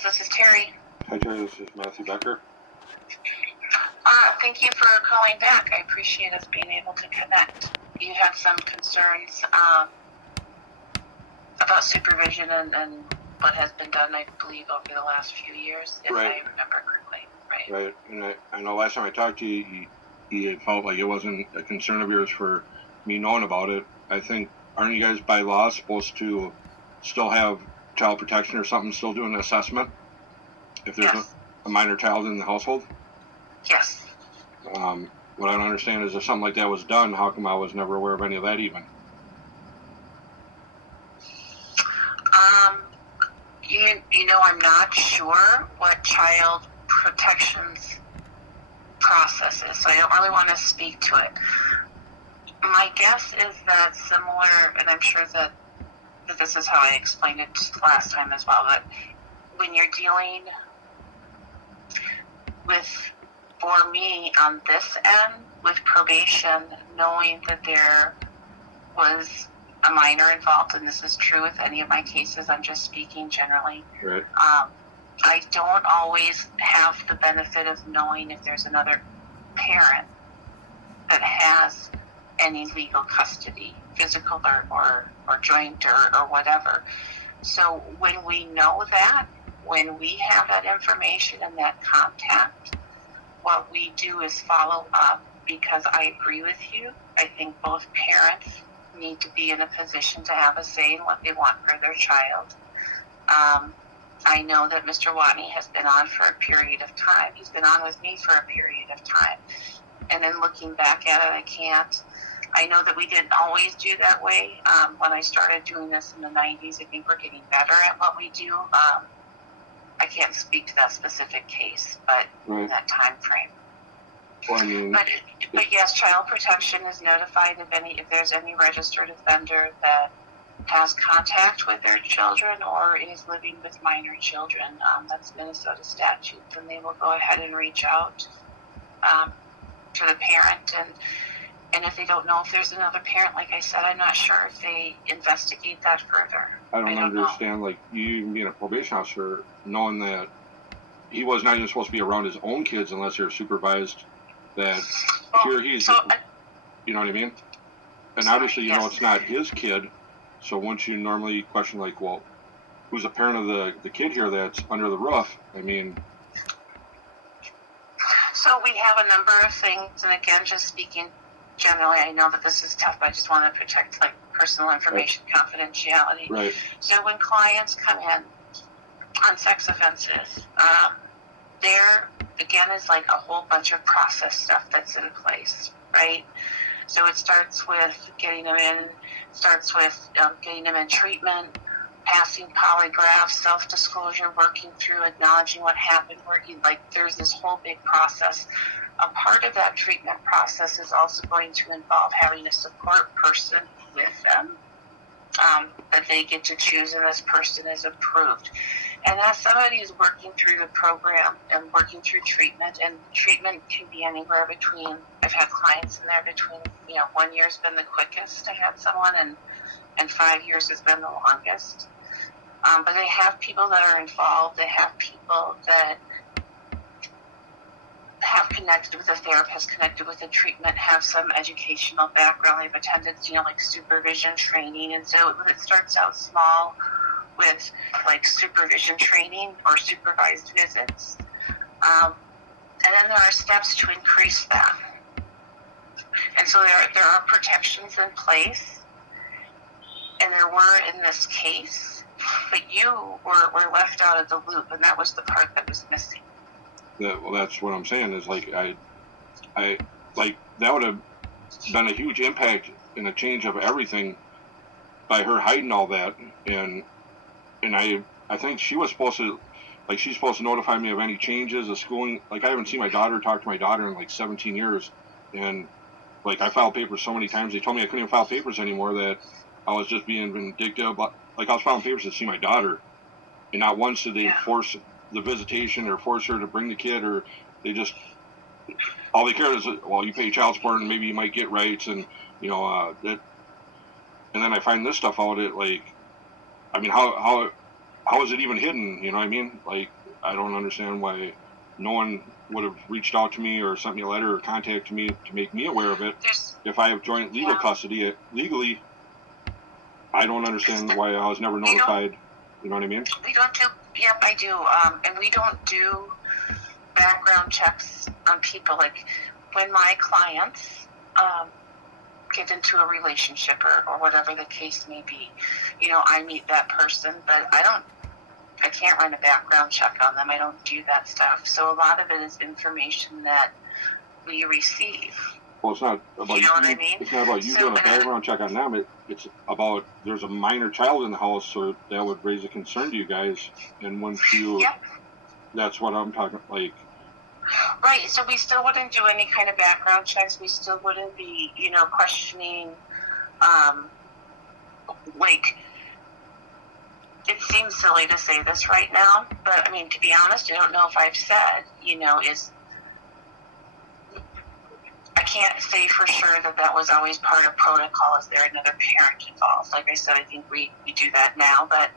Solutions. This is Terry. Hi, Terry. This is Matthew Becker. Thank you for calling back. I appreciate us being able to connect. You had some concerns about supervision and what has been done, I believe, over the last few years, if I remember correctly. Right. And I know last time I talked to you, you felt like it wasn't a concern of yours for me knowing about it. I think, aren't you guys by law supposed to still have child protection or something, still do an assessment if there's a minor child in the household? Yes. What I don't understand is if something like that was done, how come I was never aware of any of that even? I'm not sure what child protection's process is, so I don't really want to speak to it. My guess is that similar, and I'm sure that this is how I explained it last time as well, but when you're dealing with, for me on this end, with probation, knowing that there was a minor involved, and this is true with any of my cases, I'm just speaking generally. Right. I don't always have the benefit of knowing if there's another parent that has any legal custody, physical or joint or whatever. So when we know that, when we have that information and that contact, what we do is follow up, because I agree with you. I think both parents need to be in a position to have a say in what they want for their child. I know that Mr. Watney has been on for a period of time. He's been on with me for a period of time. And then looking back at it, I know that we didn't always do that way. When I started doing this in the 90s, I think we're getting better at what we do. I can't speak to that specific case, but in that time frame. Well, but yes, child protection is notified if there's any registered offender that has contact with their children or is living with minor children. That's Minnesota statute. Then they will go ahead and reach out to the parent, and if they don't know if there's another parent, like I said, I'm not sure if they investigate that further. I don't understand, like, you being a probation officer, knowing that he was not even supposed to be around his own kids unless they're supervised, that here he's, you know what I mean? And obviously, you know, it's not his kid, so once you normally question, like, well, who's a parent of the kid here that's under the roof? I mean... So we have a number of things, and again, just speaking generally, I know that this is tough, but I just want to protect, like, personal information, confidentiality. Right. So when clients come in on sex offenses, there, again, is like a whole bunch of process stuff that's in place, right? So it starts with getting them in treatment, passing polygraphs, self-disclosure, working through, acknowledging what happened, there's this whole big process. A part of that treatment process is also going to involve having a support person with them that they get to choose, and this person is approved. And as somebody is working through the program and working through treatment, and treatment can be anywhere between, I've had clients in there between, 1 year's been the quickest I had someone, and 5 years has been the longest. But they have people that are involved. They have people that have connected with a therapist, connected with a treatment, have some educational background. They've attended, like supervision training. And so it starts out small with like supervision training or supervised visits. And then there are steps to increase that. And so there are protections in place. And there were in this case, but you were left out of the loop, and that was the part that was missing. Well, that's what I'm saying, is like, I like, that would have been a huge impact and a change of everything by her hiding all that. And I think she was supposed to, like, she's supposed to notify me of any changes of schooling. Like, I haven't seen my daughter, talk to my daughter in like 17 years. And like, I filed papers so many times. They told me I couldn't even file papers anymore, that I was just being vindictive. But like, I was filing papers to see my daughter, and not once did they force the visitation or force her to bring the kid, or they just, all they care is, well, you pay child support and maybe you might get rights, and that. And then I find this stuff out. It, like, I mean, how how is it even hidden? You know what I mean? Like, I don't understand why no one would have reached out to me or sent me a letter or contacted me to make me aware of it. If I have joint legal custody legally, I don't understand why I was never notified. You know what I mean? We don't do. Yep, I do. And we don't do background checks on people. Like when my clients get into a relationship or whatever the case may be, you know, I meet that person, but I can't run a background check on them. I don't do that stuff. So a lot of it is information that we receive. Well, it's not about you know what I mean? It's not about you doing a background check on them. It's about there's a minor child in the house, so that would raise a concern to you guys. And once you, that's what I'm talking like. Right. So we still wouldn't do any kind of background checks. We still wouldn't be, you know, questioning. Like, it seems silly to say this right now, but I mean, to be honest, I don't know if I've said, you know, I can't say for sure that was always part of protocol. Is there another parent involved? Like I said, I think we do that now, but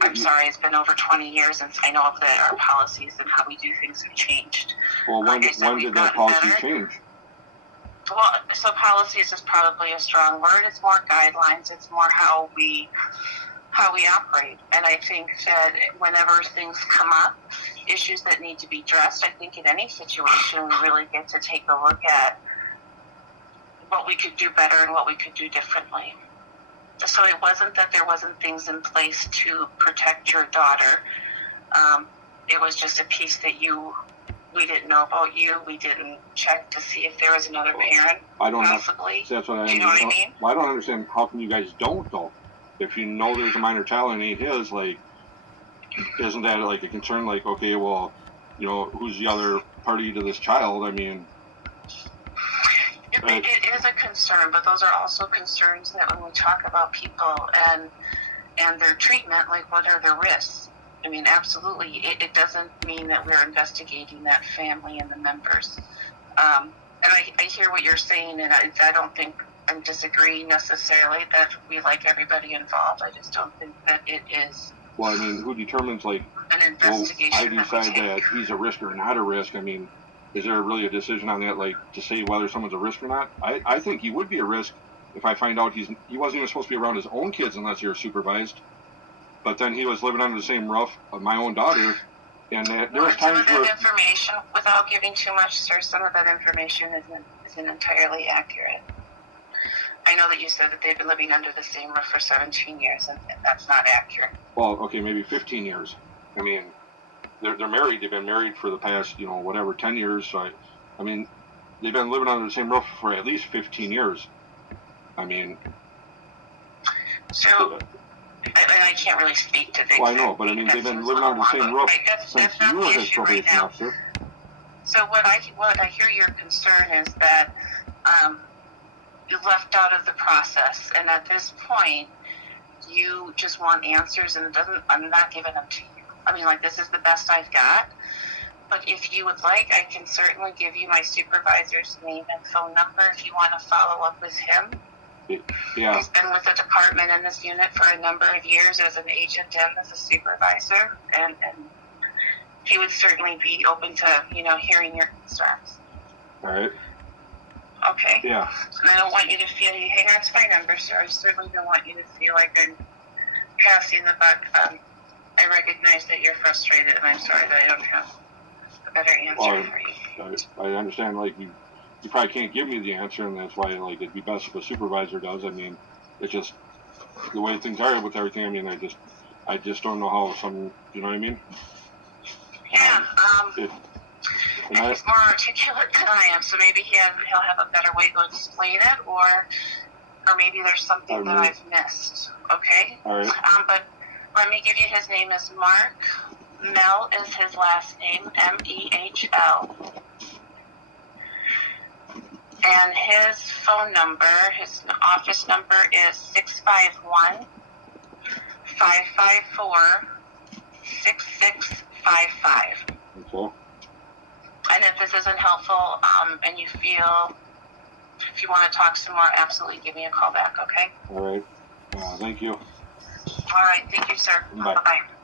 I'm sorry, it's been over 20 years since I know that our policies and how we do things have changed. Well, when did that policy change? Well, so policies is probably a strong word. It's more guidelines. It's more how we operate. And I think that whenever things come up, issues that need to be addressed, I think in any situation we really get to take a look at what we could do better and what we could do differently. So it wasn't that there wasn't things in place to protect your daughter. It was just a piece that we didn't know about you. We didn't check to see if there was another parent. I don't possibly. That's what you know what I mean? Well, I don't understand how come you guys don't though. If you know there's a minor child and it ain't his, like, isn't that like a concern? Like, okay, well, you know, who's the other party to this child? I mean, it is a concern, but those are also concerns that when we talk about people and their treatment, like what are the risks? I mean, absolutely, it doesn't mean that we're investigating that family and the members. And I hear what you're saying, and I don't think I'm disagreeing necessarily that we like everybody involved. I just don't think that it is. Well, I mean, who determines, like, an investigation I decide that he's a risk or not a risk? I mean, is there really a decision on that, like, to say whether someone's a risk or not? I think he would be a risk if I find out he wasn't even supposed to be around his own kids unless you're supervised. But then he was living under the same roof of my own daughter, and there was times where information, without giving too much, sir, some of that information isn't entirely accurate. I know that you said that they've been living under the same roof for 17 years, and that's not accurate. Well, okay, maybe 15 years. I mean, they're married. They've been married for the past, 10 years. So, I mean, they've been living under the same roof for at least 15 years. I mean... So, and I can't really speak to things. Well, I know, but I mean, they've been living under the same roof since you were his probation officer. So what I hear your concern is that you're left out of the process, and at this point, you just want answers, and I'm not giving them to you. I mean, like, this is the best I've got, but if you would like, I can certainly give you my supervisor's name and phone number if you want to follow up with him. Yeah. He's been with the department in this unit for a number of years as an agent and as a supervisor, and he would certainly be open to, hearing your concerns. All right. Okay. Yeah. And I don't want you to feel, hey, that's my number, sir. I certainly don't want you to feel like I'm passing the buck. I recognize that you're frustrated, and I'm sorry that I don't have a better answer for you. I understand, like, you probably can't give me the answer, and that's why, like, it'd be best if a supervisor does. I mean, it's just the way things are with everything. I mean, I just don't know how some, you know what I mean? Yeah. And he's more articulate than I am, so maybe he'll have a better way to explain it, or maybe there's something that I've missed. Okay. All right. But let me give you his name is Mark. Mel is his last name, MEHL. And his phone number, his office number is 651-554-6655. Okay. And if this isn't helpful, and you feel, if you want to talk some more, absolutely give me a call back, okay? All right. Thank you. All right, thank you, sir. Bye. Bye-bye.